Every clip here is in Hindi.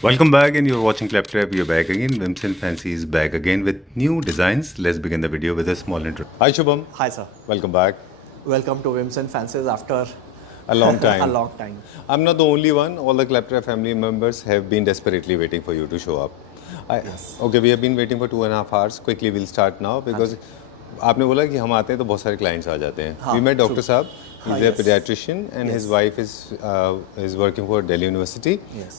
Welcome back, and you're watching Claptrap. You're back again. Vimson Fancy is back again with new designs. Let's begin the video with a small intro. Hi Shubham. Hi sir. Welcome back. Welcome to Wims and Fancies after A long time. a long time. I'm not the only one. All the Claptrap family members have been desperately waiting for you to show up. Yes. Okay, we have been waiting for 2.5 hours. Quickly, we'll start now because आपने बोला कि हम आते हैं तो बहुत सारे clients आ जाते हैं. We met Dr. साहब. He's a pediatrician and his wife is working for Delhi University. Yes.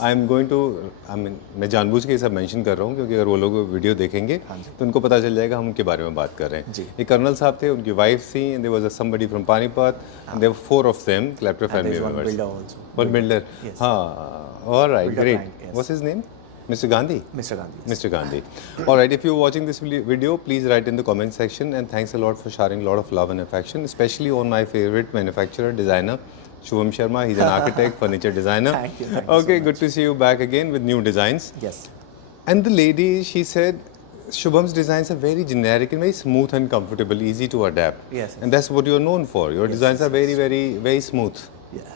मैं जानबूझ के ये सब मेंशन कर रहा हूँ क्योंकि अगर वो लोग वीडियो देखेंगे तो उनको पता चल जाएगा हम उनके बारे में बात कर रहे हैं. ये कर्नल साहब थे, उनकी वाइफ थी, and there was somebody from Panipat. And there were 4 of them, Claptrap family members. One builder also. One builder. Yes. All right, Builder great. client, yes. What's his name? Mr. Gandhi. Mr. Gandhi. Yes. Mr. Gandhi. All right, if you're watching this video, please write in the comment section, and thanks a lot for sharing a lot of love and affection, especially on my favorite manufacturer, designer, Shubham Sharma. He's an architect, furniture designer. Thank you. Thank you Okay, so good to see you back again with new designs. Yes. And the lady, she said, Shubham's designs are very generic and very smooth and comfortable, easy to adapt. Yes. And that's what you're known for. Your designs are very, very smooth.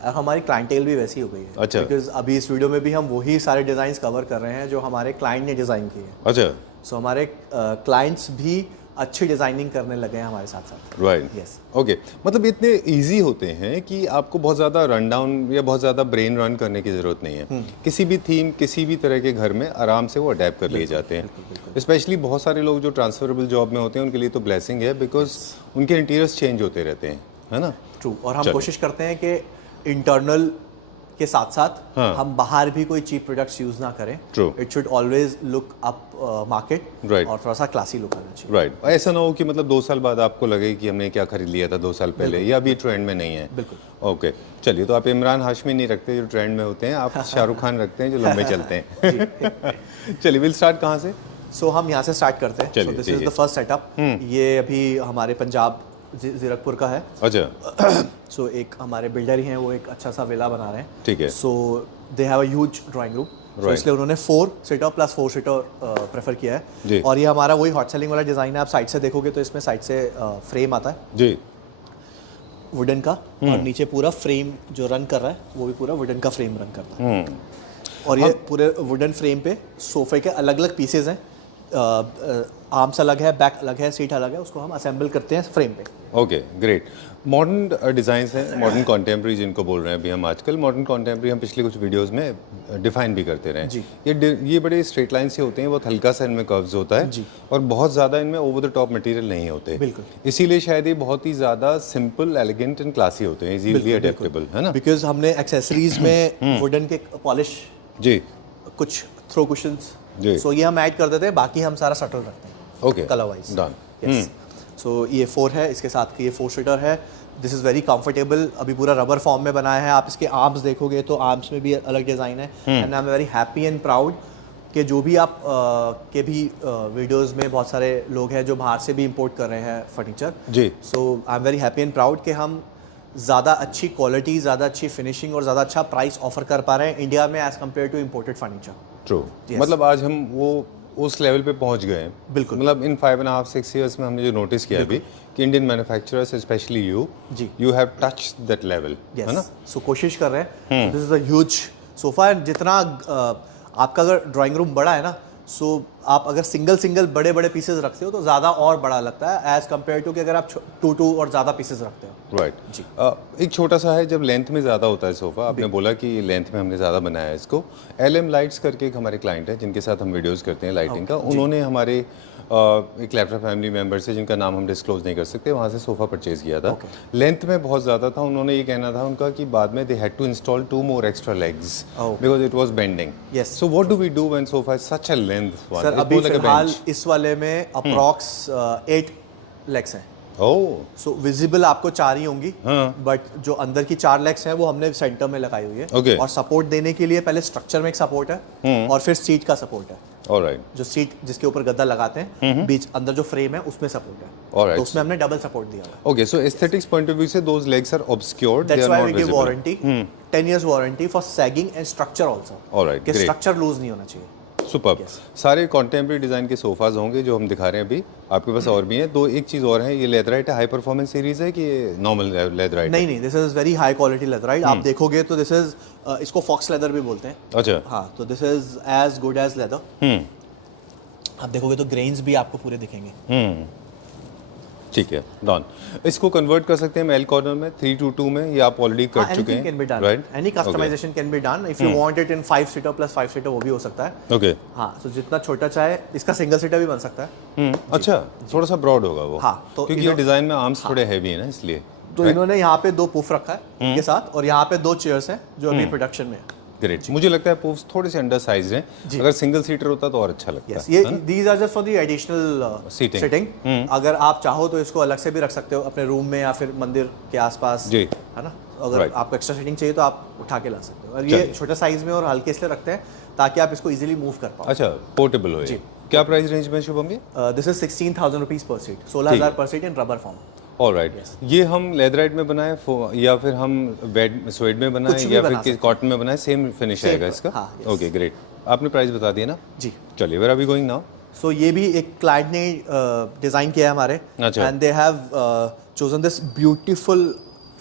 हमारी क्लाइंटेल भी वैसी हो गई है. अच्छा. Because अभी इस वीडियो में भी हम वही सारे डिजाइन कवर कर रहे हैं जो हमारे क्लाइंट ने डिजाइन किए हैं. अच्छा. सो हमारे क्लाइंट्स भी अच्छी डिजाइनिंग करने लगे हैं हमारे साथ साथ. राइट. यस. ओके, मतलब इतने इजी होते हैं कि आपको बहुत ज़्यादा रन डाउन या बहुत ज़्यादा ब्रेन रन करने की ज़रूरत नहीं है. किसी भी थीम, किसी भी तरह के घर में आराम से वो अडेप्ट कर लिए जाते हैं. स्पेशली बहुत सारे लोग जो ट्रांसफरेबल जॉब में होते हैं उनके लिए तो ब्लेसिंग है बिकॉज उनके इंटीरियर्स चेंज होते रहते हैं, है ना. ट्रू. और हम कोशिश करते हैं कि इंटरनल के साथ साथ हम बाहर भी कोई चीप प्रोडक्ट्स यूज ना करें. True. It should always look up market. Right. और थोड़ा सा क्लासी लुक आना चाहिए. राइट. ऐसा ना हो कि मतलब 2 साल बाद आपको लगे कि हमने क्या खरीद लिया था 2 साल पहले, या अभी ट्रेंड में नहीं है. बिल्कुल. ओके, चलिए, तो आप इमरान हाशमी नहीं रखते जो ट्रेंड में होते हैं, आप शाहरुख खान रखते हैं जो लंबे चलते हैं. चलिए, विल स्टार्ट कहाँ से? सो हम यहाँ से स्टार्ट करते हैं. सो this is the first setup. ये अभी हमारे पंजाब जीरकपुर का है. अच्छा. सो एक हमारे बिल्डर ही हैं, वो एक अच्छा सा विला बना रहे हैं. ठीक है. So they have a huge drawing room. इसलिए उन्होंने 4 सीटर प्लस 4 सीटर प्रेफर किया है. और ये हमारा वही हॉट सेलिंग वाला डिज़ाइन है. आप साइड से देखोगे तो इसमें साइड से फ्रेम आता है जी, वुडन का, और नीचे पूरा फ्रेम जो रन कर रहा है वो भी पूरा वुडन का फ्रेम रन करता है. और ये पूरे वुडन फ्रेम पे सोफे के अलग अलग पीसेज हैं. आर्म्स अलग है, बैक अलग है, सीट अलग है. उसको हम असेंबल करते हैं फ्रेम पे. Okay, great. मॉडर्न डिज़ाइंस हैं, मॉडर्न कॉन्टेम्प्रेरी जिनको बोल रहे हैं अभी हम आजकल. मॉडर्न कॉन्टेम्प्रेरी हम पिछले कुछ वीडियोस में डिफाइन भी करते रहे हैं. ये बड़े स्ट्रेट लाइन से होते हैं, बहुत हल्का सा इनमें कर्व्स होता है और बहुत ज़्यादा इनमें ओवर द टॉप मटेरियल नहीं होते. बिल्कुल. इसीलिए शायद ये बहुत ही ज़्यादा सिंपल, एलिगेंट एंड क्लासी होते हैं, इजीली अडेप्टेबल, है ना. बिकॉज हमने एक्सेसरीज में वुडन के पॉलिश, जी, कुछ थ्रो कुशंस, जी, सो ये हम ऐड कर देते हैं. बाकी हम सारा सटल रखते हैं. Okay, colour wise. Done. Yes. So ये 4 है, इसके साथ ये 4 सीटर है. This is very comfortable. अभी पूरा रबर फॉर्म में बनाया है. आप इसके आर्म्स देखोगे तो आर्म्स में भी अलग डिज़ाइन है. And I am very happy and proud कि जो भी आप के भी वीडियोस में बहुत सारे लोग हैं जो बाहर से भी इंपोर्ट कर रहे हैं फर्नीचर. जी. So I am very happy and proud कि हम ज़्यादा अच्छी क्वालिटी, ज़्यादा अच्छी फिनिशिंग और ज़्यादा अच्छा प्राइस ऑफर कर पा रहे हैं इंडिया में as compare to imported furniture. True. मतलब आज हम वो उस लेवल पे पहुंच गए हैं. बिल्कुल. मतलब इन 5.5-6 years में हमने जो नोटिस किया अभी कि Indian manufacturers, specially you have touched that level, है ना. सो कोशिश कर रहे हैं. This is a huge sofa. जितना आपका अगर ड्राइंग रूम बड़ा है ना, सो आप अगर सिंगल बड़े बड़े पीसेस रखते हो तो ज़्यादा और बड़ा लगता है एज कम्पेयर टू कि अगर आप 2 और ज़्यादा पीसेस रखते हो. राइट. जी. एक छोटा सा है, जब लेंथ में ज़्यादा होता है सोफ़ा, आपने बोला कि लेंथ में हमने ज़्यादा बनाया है इसको. LM लाइट्स करके एक हमारे क्लाइंट है जिनके साथ हम वीडियोस करते हैं लाइटिंग का. उन्होंने हमारे एक क्लैप्ट्रैप फैमिली मेम्बर से, जिनका नाम हम डिस्क्लोज नहीं कर सकते, वहाँ से सोफ़ा परचेज किया था. लेंथ में बहुत ज़्यादा था. उन्होंने ये कहना था उनका कि बाद में they had to install 2 more extra legs because it was bending. Yes. So what do we do when sofa is such a length one? Sir अभी फिलहाल इस वाले में अप्रॉक्स 8 लेग्स हैं. सो विजिबल आपको 4 ही होंगी, बट जो अंदर की 4 लेग्स हैं वो हमने सेंटर में लगाई हुई है. और सपोर्ट देने के लिए पहले स्ट्रक्चर में एक सपोर्ट है और फिर सीट का सपोर्ट है. ऑलराइट. जो सीट जिसके ऊपर गद्दा लगाते हैं, बीच अंदर जो फ्रेम है उसमें सपोर्ट है. ऑलराइट. तो उसमें हमने डबल सपोर्ट दिया हुआ है. Okay, so aesthetics point of view से those legs are obscured, they that's are why not we give visible. Warranty, 10 years warranty for sagging and structure also. Alright, कि ग्रेट. स्ट्रक्चर लूज नहीं होना चाहिए. सुपर्ब। सारे कॉन्टेम्प्रेरी डिज़ाइन के सोफाज होंगे जो हम दिखा रहे हैं अभी, आपके पास और भी हैं। दो एक चीज़ और है, ये लेदराइट है, हाई परफॉर्मेंस सीरीज है कि ये नॉर्मल लेदराइट? नहीं नहीं, this is very high quality leatherite. आप देखोगे तो दिस इज इसको फॉक्स लेदर भी बोलते हैं। अच्छा। हाँ, तो this is as good as leather. आप देखोगे तो ग्रेन्स भी आपको पूरे दिखेंगे। ठीक है, डन। इसको कन्वर्ट कर सकते हैं एल कॉर्नर में 322 में, ये आप ऑलरेडी कर चुके हैं, right? Any customization can be done if you want it in 5 seater plus 5 seater, वो भी हो सकता है। ओके। हाँ, तो जितना छोटा चाहे, इसका सिंगल सीटर भी बन सकता है। अच्छा, थोड़ा सा ब्रॉड होगा वो। हाँ, तो क्योंकि ये डिज़ाइन में आर्म्स थोड़े हैवी है ना, इसलिए। तो इन्होंने यहाँ पे 2 पुफ रखा है इनके साथ, और यहाँ पे 2 चेयर्स हैं जो अभी प्रोडक्शन में है। ग्रेट। मुझे लगता है पूफ्स थोड़े से अंडर साइज हैं, अगर सिंगल सीटर होता तो और अच्छा लगता है। ये these are just for the additional seating. अगर आप चाहो तो इसको अलग से भी रख सकते हो अपने रूम में या फिर मंदिर के आसपास, जी, है ना? अगर आपको एक्स्ट्रा सीटिंग चाहिए तो आप उठा के ला सकते हो। और ये छोटे साइज में और हल्के इसलिए रखते हैं ताकि आप इसको इजीली मूव कर पाओ। अच्छा, पोर्टेबल हो। क्या प्राइस रेंज में शुभम ये? This is 16,000 rupees per seat, 16,000 पर सीट इन रबर फॉर्म। ऑलराइट। ये हम लेदराइट में बनाए या फिर हम बेड स्वेड में बनाए या फिर कॉटन में बनाए, सेम फिनिश आएगा इसका? Okay, great. आपने प्राइस बता दिया ना? जी। चलिए, where are we going now? So ये भी एक क्लाइंट ने डिजाइन किया है हमारे, and they have chosen this beautiful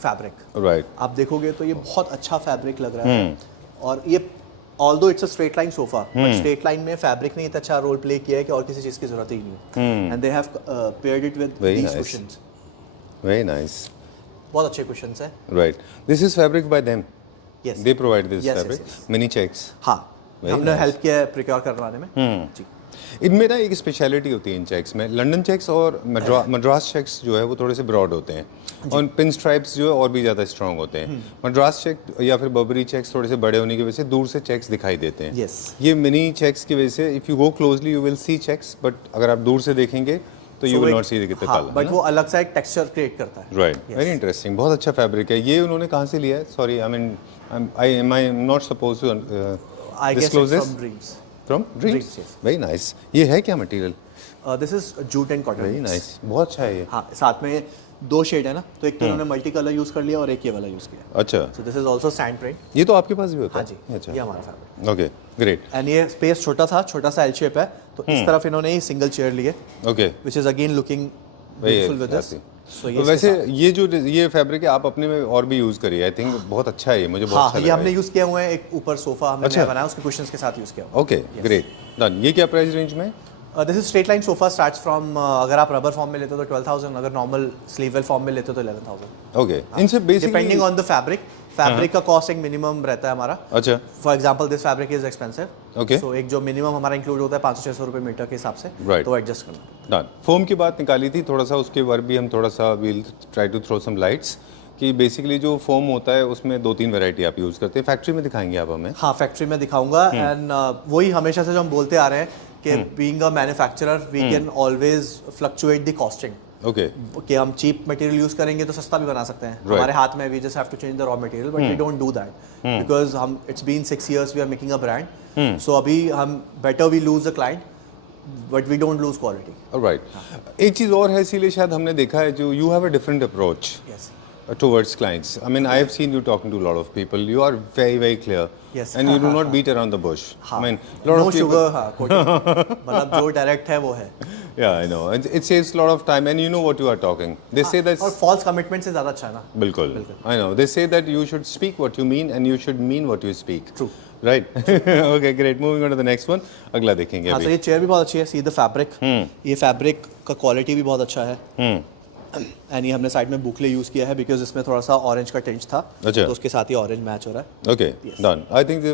fabric. Right. आप देखोगे तो ये बहुत अच्छा फैब्रिक लग रहा है, और ये although it's a straight line sofa, but straight line में फैब्रिक ने इतना अच्छा रोल प्ले किया है कि और किसी चीज़ की जरूरत ही नहीं है। And they have paired it with these cushions. Very nice. बहुत अच्छे कुशन्स हैं। Right. This is fabric by them? Yes, they provide this fabric, mini checks? हाँ, हमने हेल्प किया है प्रिक्योर करवाने में। जी। इनमें ना एक स्पेशलिटी होती है इन चेक्स में, लंदन चेक्स और मद्रास चेक्स जो है वो थोड़े से ब्रॉड होते हैं, और पिन स्ट्राइप्स जो है और भी ज़्यादा स्ट्रॉन्ग होते हैं। मद्रास चेक या फिर बर्बरी चेक्स थोड़े से बड़े होने की वजह से दूर से चेक्स दिखाई देते हैं। ये मिनी चेक्स की वजह से if you go closely you will see checks, but अगर आप दूर से देखेंगे तो you will not see the colour, but वो अलग सा एक टेक्सचर क्रिएट करता है। Right, very interesting. बहुत अच्छा फैब्रिक है। ये उन्होंने कहाँ से लिया है? Sorry, I mean I am not suppose to disclose this. From Dreams? Very nice. ये है क्या material? This is jute and cotton. Very nice. बहुत अच्छा है ये। हाँ, साथ में 2 शेड है ना, तो एक तो इन्होंने मल्टी कलर यूज कर लिया और एक ये वाला यूज किया। अच्छा। So this is also sand print. ये तो आपके पास भी होता है? हाँ जी, अच्छा, ये हमारा फैब्रिक। Okay, great. एंड ये स्पेस छोटा था, छोटा सा एल शेप है, तो इस तरफ इन्होंने सिंगल चेयर लिए, okay, which is again looking beautiful with this. तो वैसे ये जो ये फैब्रिक है आप अपने में और भी यूज करिए, आई थिंक बहुत अच्छा है ये, मुझे बहुत अच्छा लगा। ये हमने यूज किया हुआ है, एक ऊपर सोफा हमने नया बनाया, उसके कुशन्स के साथ यूज किया हुआ। Okay, great, done. ये क्या प्राइस रेंज में? This is straight line sofa, starts from, अगर आप रबर फॉर्म में लेते हो तो 12,000, अगर नॉर्मल स्लीवल फॉर्म में लेते हो तो 11,000। ओके, इनसे basically depending on the fabric का कॉस्ट एक मिनिमम रहता है हमारा। अच्छा। For example this fabric is expensive, okay, so एक जो मिनिमम हमारा इंक्लूड होता है 500-600 रुपए मीटर के हिसाब से, तो एडजस्ट करना। डन। फोम की बात निकाली थी थोड़ा सा, उसके वर्क भी हम थोड़ा सा will try to throw some lights कि बेसिकली जो फोम होता है उसमें 2-3 वैरायटी आप यूज करते हैं। फैक्ट्री में दिखाएंगे आप हमें? हाँ, फैक्ट्री में दिखाऊंगा। एंड वही हमेशा से जो हम बोलते आ रहे हैं कि being a manufacturer we can always fluctuate the costing. Okay, कि हम चीप मटेरियल यूज करेंगे तो सस्ता भी बना सकते हैं, हमारे हाथ में, we just have to change the raw material, but we don't do that because हम it's been 6 years we are making a brand, so अभी हम better we lose the client but we don't lose quality. Right. एक चीज़ और है, इसीलिए शायद हमने देखा है जो you have a different approach towards clients. I mean, I have seen you talking to a lot of people. You are very, very clear. Yes. And you do not beat around the bush. I mean, lot of people... मतलब जो direct है वो है. Yeah, I know. It saves a lot of time, and you know what you are talking. They say that. और false commitment से ज़्यादा अच्छा है ना. बिल्कुल. I know. They say that you should speak what you mean, and you should mean what you speak. True. Right. Okay, great. Moving on to the next one. अगला देखेंगे अभी. हाँ, तो ये चेयर भी बहुत अच्छी है. See the fabric. ये fabric का quality भी बहुत अच्छा है. एंड ये हमने साइड में बुकले यूज किया है बिकॉज इसमें थोड़ा सा ऑरेंज का टिंच था, तो उसके साथ ही ऑरेंज मैच हो रहा है। Okay, done. I think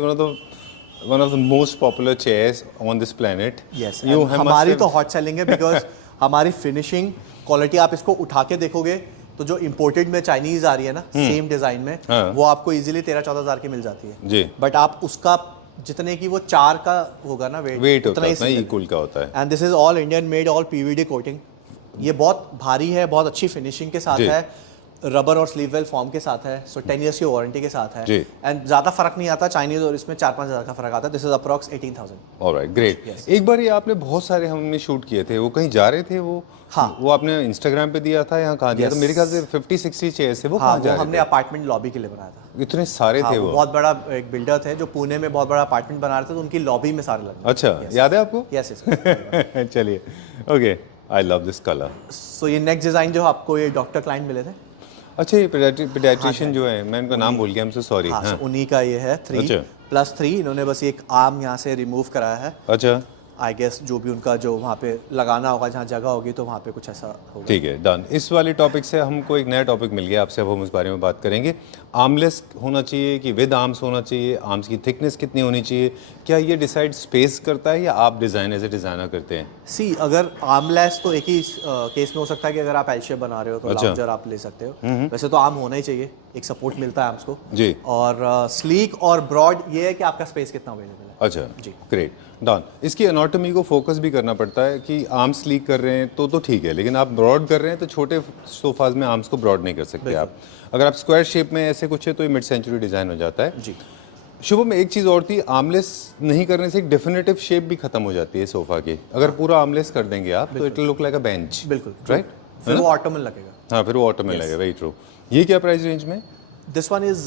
one of the most popular chairs on this planet. Yes, हमारी तो हॉट सेलिंग है बिकॉज हमारी फिनिशिंग क्वालिटी, आप इसको उठा के देखोगे तो जो इम्पोर्टेड में चाइनीज आ रही है ना सेम डिजाइन में, वो आपको इजीली 13-14 हज़ार की मिल जाती है जी, बट आप उसका जितने की वो 4 का होगा ना वेट उतना ही इक्वल का होता है। And this is all Indian made, all PVD coating. ये बहुत भारी है, बहुत अच्छी फिनिशिंग के साथ है, रबर और स्लीव वेल फॉर्म के साथ है, सो 10 इयर्स की वारंटी के साथ है, जी। एंड ज़्यादा फर्क नहीं आता चाइनीज और इसमें 4-5 हज़ार का फर्क आता है। This is approx 18,000। Alright, great. एक बार ये आपने बहुत सारे हमने शूट किए थे, वो कहीं जा रहे थे वो? हाँ। वो आपने इंस्टाग्राम पे दिया था, यहाँ कहाँ दिया था? मेरे ख्याल से 50-60 चेयर्स थे, वो हाँ, कहाँ जा वो रहे हमने अपार्टमेंट लॉबी के लिए बनाया था। थे? इतने सारे हाँ, थे वो वो? बहुत बड़ा एक बिल्डर थे जो पुणे में बहुत बड़ा अपार्टमेंट बना रहे थे, तो उनकी लॉबी में सारे लगे। अच्छा, याद है आपको? Yes yes. चलिए, okay, I love this colour. So ये नेक्स्ट डिज़ाइन जो आपको ये डॉक्टर क्लाइंट मिले थे। अच्छा, ये पेडियाट्रिशियन जो है, मैं उनका नाम भूल गया, हमसे सॉरी। हाँ, हाँ, so उन्हीं का ये है 3 अच्छा। +3। इन्होंने बस एक आर्म यहाँ से रिमूव कराया है। अच्छा, आई गेस जो भी उनका जो वहाँ पे लगाना होगा, जहाँ जगह होगी तो वहाँ पे कुछ ऐसा होगा। ठीक है, डन। इस वाले टॉपिक से हमको एक नया टॉपिक मिल गया आपसे, अब हम उस बारे में बात करेंगे। आर्मलेस होना चाहिए कि विद आर्म्स होना चाहिए? आर्म्स की थिकनेस कितनी होनी चाहिए? क्या ये डिसाइड स्पेस करता है या आप डिज़ाइन एज ए डिज़ाइनर करते हैं? सी, अगर आर्मलेस तो एक ही केस में हो सकता है कि अगर आप एल शेप बना रहे हो तो अच्छा। लार्जर आप ले सकते हो। वैसे तो आर्म होना ही चाहिए, एक सपोर्ट मिलता है आर्म्स को। जी। और स्लीक और ब्रॉड ये है कि आपका स्पेस कितना अवेलेबल है। अच्छा जी। Great, done. इसकी एनाटॉमी को फोकस भी करना पड़ता है कि आर्म्स लीक कर रहे हैं तो ठीक है, लेकिन आप ब्रॉड कर रहे हैं तो छोटे सोफाज में आर्म्स को ब्रॉड नहीं कर सकते आप। अगर आप स्क्वायर शेप में ऐसे कुछ है तो ये मिड सेंचुरी डिज़ाइन हो जाता है। जी। शुभम, एक चीज़ और थी, आर्मलेस नहीं करने से एक डेफिनेटिव शेप भी खत्म हो जाती है सोफा की। अगर पूरा आर्मलेस कर देंगे आप तो it will look like a bench. बिल्कुल, राइट। फिर वो ऑटोमन लगेगा। हाँ, फिर वो ऑटोमन लगेगा, वेरी ट्रू। ये क्या प्राइस रेंज में? This one is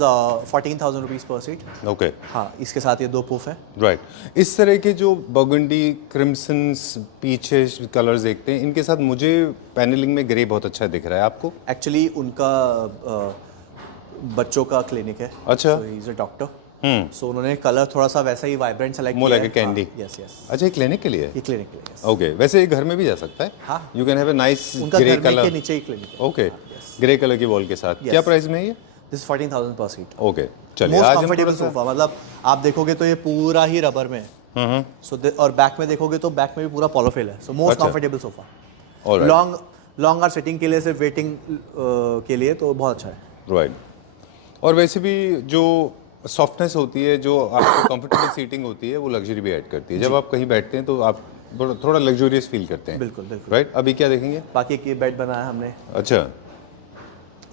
14,000 rupees per सीट। ओके, हाँ, इसके साथ ये 2 पुफ है। राइट। इस तरह के जो बर्गंडी, क्रिम्सन, पीचेस कलर्स देखते हैं, इनके साथ मुझे पैनलिंग में ग्रे बहुत अच्छा दिख रहा है। आपको? एक्चुअली उनका बच्चों का क्लिनिक है। अच्छा। He is a doctor. सो उन्होंने कलर थोड़ा सा वैसा ही वाइब्रेंट सेलेक्ट More किया like a candy. Yes yes. अच्छा, ये क्लिनिक के लिए? ये क्लिनिक के लिए, yes। ओके, वैसे ये घर में भी जा सकता है। हाँ। You can have a nice उनका ग्रे घर में के कलर। नीचे ही क्लिनिक है। ओके, ग्रे कलर की वॉल के साथ। क्या प्राइस में है ये? दिस 14,000 पर सीट। ओके, चलिए मोस्ट आज हम कंफर्टेबल थोड़ा सा- सोफा, मतलब आप देखोगे तो ये पूरा ही रबर में है। सो और बैक में देखोगे तो बैक में भी पूरा पॉलोफिल है। सो मोस्ट अच्छा। Comfortable sofa. Alright. Long hour sitting के लिए, सिर्फ वेटिंग के लिए तो बहुत अच्छा है। राइट। और वैसे भी जो सॉफ्टनेस होती है, जो आपको कंफर्टेबल सीटिंग होती है, वो लग्जरी भी ऐड करती है। जब आप कहीं बैठते हैं तो आप थोड़ा लग्जूरियस फील करते हैं। बिल्कुल बिल्कुल। राइट। अभी क्या देखेंगे? बाकी एक ये बेड बनाया हमने। अच्छा,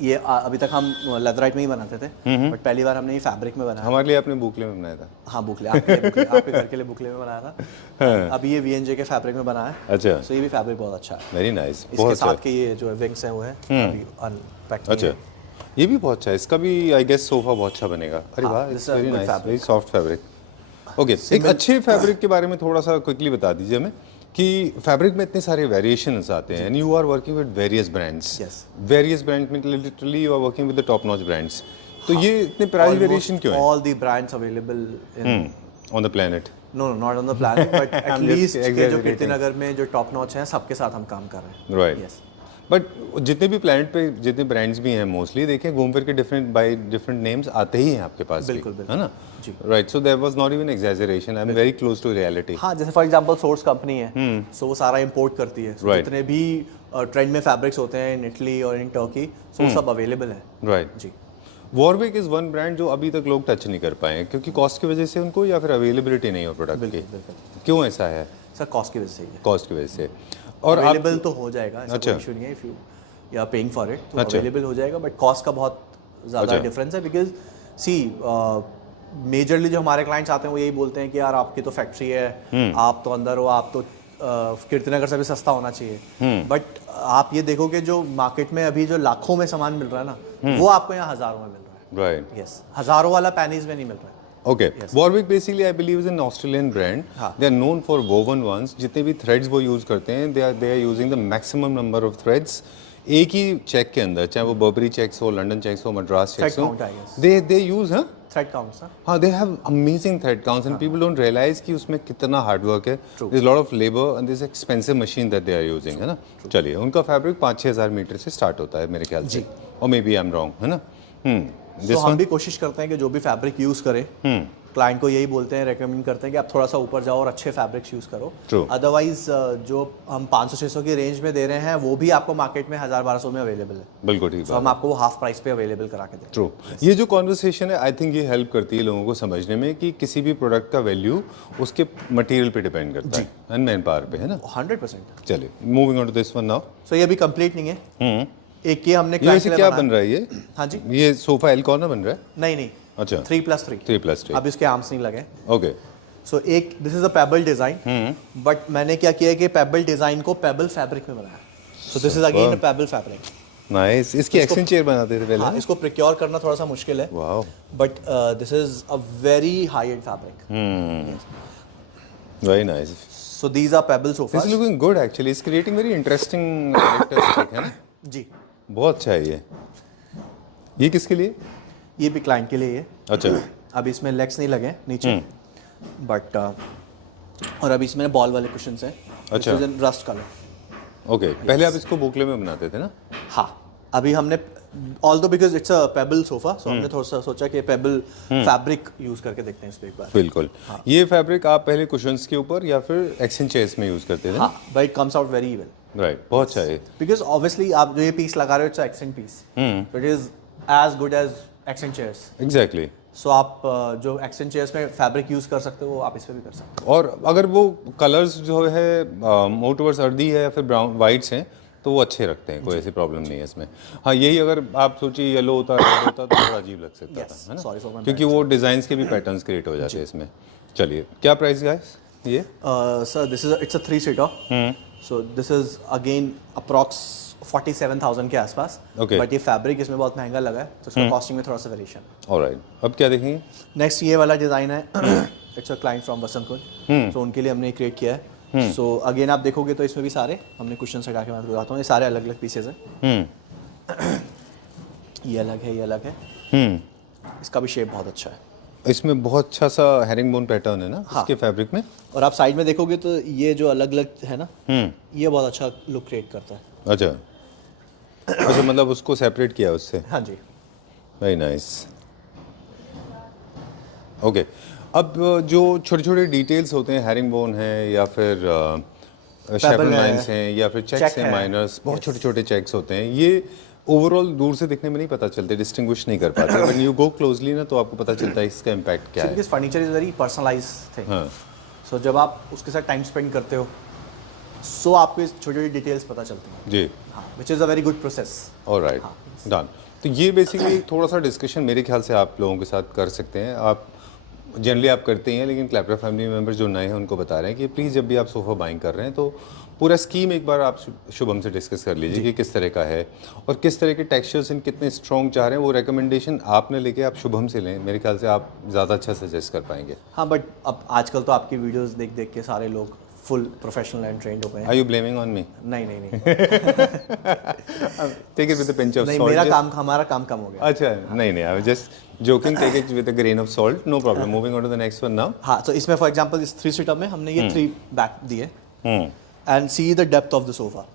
ये अभी तक हम लेदराइट में ही बनाते थे, बट पहली बार हमने ये फैब्रिक में बनाया। हमारे लिए आपने बुकले में बनाया था? हाँ, बुकले आपके घर के लिए बुकले में बनाया था। अभी ये VNJ के फैब्रिक में बना है। अच्छा, सो ये भी फैब्रिक बहुत अच्छा है। वेरी नाइस, इसके बहुत अच्छा। साथ के ये जो विंग्स हैं वो है अभी अनपैक। अच्छा, ये भी बहुत अच्छा है। इसका भी आई गेस सोफा बहुत अच्छा बनेगा। अरे हाँ, वाह, this it's is a very good nice, fabric. Very soft fabric. Okay, एक अच्छे फैब्रिक के बारे में थोड़ा सा क्विकली बता दीजिए हमें कि फैब्रिक में इतने सारे वेरिएशंस आते हैं, and you are working with various brands. Yes. Various brands में literally you are working with the top notch brands. तो ये इतने प्राइस वेरिएशन क्यों है all the brands available in on the planet? No not on the planet, but I'm just at least के जो exaggerating. कीर्तिनगर में जो टॉप नॉच हैं सबके साथ हम काम कर रहे हैं। राइट। यस। बट जितने भी प्लेनेट पे जितने ब्रांड्स भी हैं, मोस्टली देखें घूम फिर के डिफरेंट नेम्स आते ही हैं आपके पास भी, बिल्कुल, बिल्कुल। है ना? जी। Right, so there was not even exaggeration, I am very close to reality. हाँ, जैसे फॉर एग्जांपल सोर्स कंपनी है, सो वो सारा इंपोर्ट करती है। So Right. जितने भी ट्रेंड में फैब्रिक्स होते हैं इन इटली और इन टर्की, सो वो सब अवेलेबल है। राइट। जी। वॉरविक इज वन ब्रांड जो अभी तक लोग टच नहीं कर पाए हैं, क्योंकि कॉस्ट की वजह से उनको, या फिर अवेलेबिलिटी नहीं हो प्रोडक्ट की? बिल्कुल। क्यों ऐसा है? सर कॉस्ट की वजह से ही है। कॉस्ट की वजह से। और आप अवेलेबल तो हो जाएगा, ऐसा अच्छा। कोई इशू नहीं है। इफ यू या पेइंग फॉर इट तो अच्छा। अवेलेबल हो जाएगा, बट कॉस्ट का बहुत ज़्यादा अच्छा। डिफरेंस है। बिकॉज सी मेजरली जो हमारे क्लाइंट्स आते हैं वो यही बोलते हैं कि यार आपकी तो फैक्ट्री है, आप तो अंदर हो, आप तो कीर्तिनगर से भी सस्ता होना चाहिए। बट आप ये देखोगे जो मार्केट में अभी जो लाखों में सामान मिल रहा है ना, वो आपको यहाँ हज़ारों में मिल रहा है। राइट। यस, हज़ारों वाला पैनीज में नहीं मिल रहा है। Okay, Warwick basically I believe is an Australian brand. They are known for woven ones. जितने भी थ्रेड्स वो यूज करते हैं, they are using the maximum number of threads एक ही चेक के अंदर, चाहे वो बर्बरी चेक्स हो, लंदन चेक्स हो, मद्रास चेक्स हो, count, I guess. They use हाँ थ्रेड काउंट सर। हाँ, they have amazing thread counts and people don't realise कि उसमें कितना हार्ड वर्क है। There is lot of labour and this expensive machine that they are using, है ना? चलिए, उनका फैब्रिक 5-6 हज़ार मीटर से स्टार्ट होता है मेरे ख्याल से, और maybe I am wrong, है ना? तो हम भी कोशिश करते हैं कि जो भी फैब्रिक यूज़ करें, क्लाइंट को यही बोलते हैं, रेकमेंड करते हैं कि आप थोड़ा सा ऊपर जाओ और अच्छे फैब्रिक्स यूज़ करो। True. अदरवाइज जो हम 500-600 की रेंज में दे रहे हैं वो भी आपको मार्केट में 1000-1200 में अवेलेबल है। बिल्कुल ठीक तो बात। हम आपको वो हाफ प्राइस पे अवेलेबल करा के दें। ट्रू। ये जो कॉन्वर्सेशन है, आई थिंक ये हेल्प करती है लोगों को समझने में कि किसी भी प्रोडक्ट का वैल्यू उसके मटेरियल पे डिपेंड करता है एंड मैन पावर पे, है ना? 100%। चलिए, moving on to this one now. So ये अभी कंप्लीट नहीं है। एक ये हमने ये client वैसे के लिए क्या बनाया। बन रहा है ये? हाँ जी। ये सोफा एल कॉर्नर बन रहा है? नहीं नहीं, अच्छा 3+3। 3+3 अब इसके आर्म्स नहीं लगे। ओके। सो एक this is a payable design, but मैंने क्या किया कि पेबल डिजाइन को पेबल फैब्रिक में बनाया। So this is again a payable fabric. Nice. इसकी एक्सचेंज चेयर बनाते थे पहले? हाँ, इसको प्रिक्योर करना थोड़ा सा मुश्किल है, wow. But this is a very high end fabric. Very nice. So these are pebble this sofas. Is looking good actually. It's creating very interesting characteristic है ना? जी, बहुत अच्छा है ये किसके लिए? ये भी क्लाइंट के लिए है। अच्छा। अब इसमें लेग्स नहीं लगे नीचे, बट और अब इसमें बॉल वाले कुशन्स हैं। अच्छा। Rust colour. ओके, पहले आप इसको बोकले में बनाते थे ना? हाँ, अभी हमने although because it's a pebble sofa, so हमने थोड़ा सा सोचा कि पेबल फैब्रिक यूज करके देखते हैं इस पे एक बार। बिल्कुल। ये फैब्रिक आप पहले कुशन्स के ऊपर या फिर एक्सचेंज चेयर्स में यूज करते थे? हाँ, but it comes out very well. Right, बहुत अच्छा है। बिकॉज ऑब्वियसली आप जो ये पीस लगा रहे हो it's accent piece, it is as good as accent chairs. Exactly. So आप जो एक्सेंट चेयर्स में फैब्रिक यूज कर सकते हो वो आप इस पे भी कर सकते हो। और अगर वो कलर्स जो है मोर टुवर्ड्स अर्दी है या फिर ब्राउन वाइट्स हैं तो वो अच्छे रखते हैं, कोई ऐसी प्रॉब्लम नहीं है इसमें। हाँ, यही अगर आप सोचिए येलो होता रेड होता तो थोड़ा अजीब लग सकता Yes, था, है sorry for ना? my क्योंकि वो डिजाइन्स के भी पैटर्न्स क्रिएट हो जाते हैं इसमें। चलिए, क्या प्राइस गाइस ये? Sir this is it's a 3-सीटर, so this is again approx 47,000 के आसपास। Okay. बट ये फैब्रिक इसमें बहुत महंगा लगा है, तो इसका कॉस्टिंग में थोड़ा सा वेरिएशन। ऑलराइट, अब क्या देखेंगे? नेक्स्ट ये वाला डिज़ाइन है, इट्स अ क्लाइंट फ्रॉम वसंत कुंज, तो उनके लिए हमने क्रिएट किया है। सो अगेन आप देखोगे तो इसमें भी सारे हमने क्वेश्चन हटा के मैं आपको बताता हूँ, ये सारे अलग अलग पीसेज हैं। ये अलग है, ये अलग है। इसका भी शेप बहुत अच्छा है। इसमें बहुत अच्छा सा हेरिंग बोन पैटर्न है ना इसके फैब्रिक में? और आप साइड में देखोगे तो ये जो अलग अलग है ना, ये बहुत अच्छा लुक क्रिएट करता है। अच्छा अच्छा, मतलब उसको सेपरेट किया उससे? हाँ जी। Very nice. ओके, अब जो छोटे छोटे डिटेल्स होते हैं, हेरिंग बोन है या फिर शेवरन लाइंस हैं या फिर चेक्स हैं, माइनर्स, बहुत छोटे छोटे चेक्स होते हैं, ये ओवरऑल दूर से दिखने में नहीं पता चलते, डिस्टिंग्विश नहीं कर पाते। व्हेन यू गो क्लोजली ना तो आपको पता चलता है इसका इम्पैक्ट क्या है। Because furniture is very personalised thing. हाँ, सो जब आप उसके साथ टाइम स्पेंड करते हो, सो आपको इस छोटी छोटी डिटेल्स पता चलती हैं। जी। हाँ, which is a very good process. Alright, done. तो ये बेसिकली थोड़ा सा डिस्कशन मेरे ख्याल से आप लोगों के साथ कर सकते हैं। आप जनरली आप करते हैं, लेकिन क्लैपरा फैमिली मेम्बर्स जो नए हैं उनको बता रहे हैं कि प्लीज़ जब भी आप सोफ़ा बाइंग कर रहे हैं तो पूरा स्कीम एक बार आप शुभम से डिस्कस कर लीजिए कि किस तरह का है और किस तरह के टेक्सचर्स इन कितने स्ट्रॉन्ग चाह रहे हैं। वो रिकमेंडेशन आपने लेके आप शुभम से लें, मेरे ख्याल से आप ज़्यादा अच्छा सजेस्ट कर पाएंगे। हाँ, बट अब आजकल तो आपकी वीडियोस देख देख के सारे लोग फुल प्रोफेशनल एंड ट्रेंड हो गए हैं। Are you blaming on me? नहीं नहीं नहीं take it with a pinch of नहीं, सॉल्ट। मेरा काम, हमारा काम कम हो गया। अच्छा, नहीं नहीं, I was just joking, take it with a grain of salt, no problem. Moving on to the next one now. हाँ, तो इसमें फॉर एग्जांपल इस 3-सीटर में हमने ये 3 बैक दिए, and see the depth of the sofa,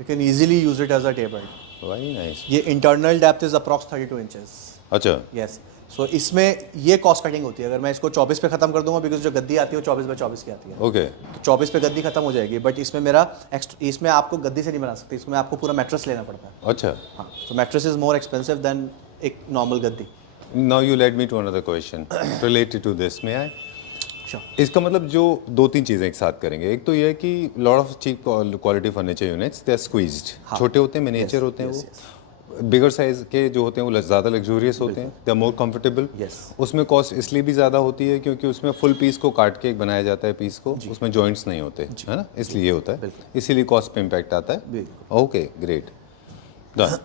you can easily use it as a table. Very nice. ये internal depth is approx 32 inches. अच्छा, यस। सो इसमें ये कॉस्ट कटिंग होती है। अगर मैं इसको 24 पे खत्म कर दूंगा, बिकॉज जो गद्दी आती है वो 24x24 की आती है, ओके। तो 24 पे गद्दी खत्म हो जाएगी। बट इसमें मेरा इसमें आपको गद्दी से नहीं बना सकते, इसमें आपको पूरा मैट्रेस लेना पड़ता है। अच्छा, हाँ, तो mattress is more expensive than एक नॉर्मल गद्दी। Now you led me to another question related to this. May I Sure. इसका मतलब जो 2-3 चीज़ें एक साथ करेंगे। एक तो ये है कि lot of cheap quality furniture units they are squeezed, छोटे होते हैं, मिनिएचर होते हैं, वो बिगर साइज के जो होते हैं वो ज़्यादा लग्जूरियस होते हैं, they are more comfortable. Yes. उसमें कॉस्ट इसलिए भी ज़्यादा होती है क्योंकि उसमें फुल पीस को काट के एक बनाया जाता है पीस को, उसमें जॉइंट्स नहीं होते, है ना, इसलिए ये होता है, इसीलिए कॉस्ट पे इम्पैक्ट आता है। Okay, great, done.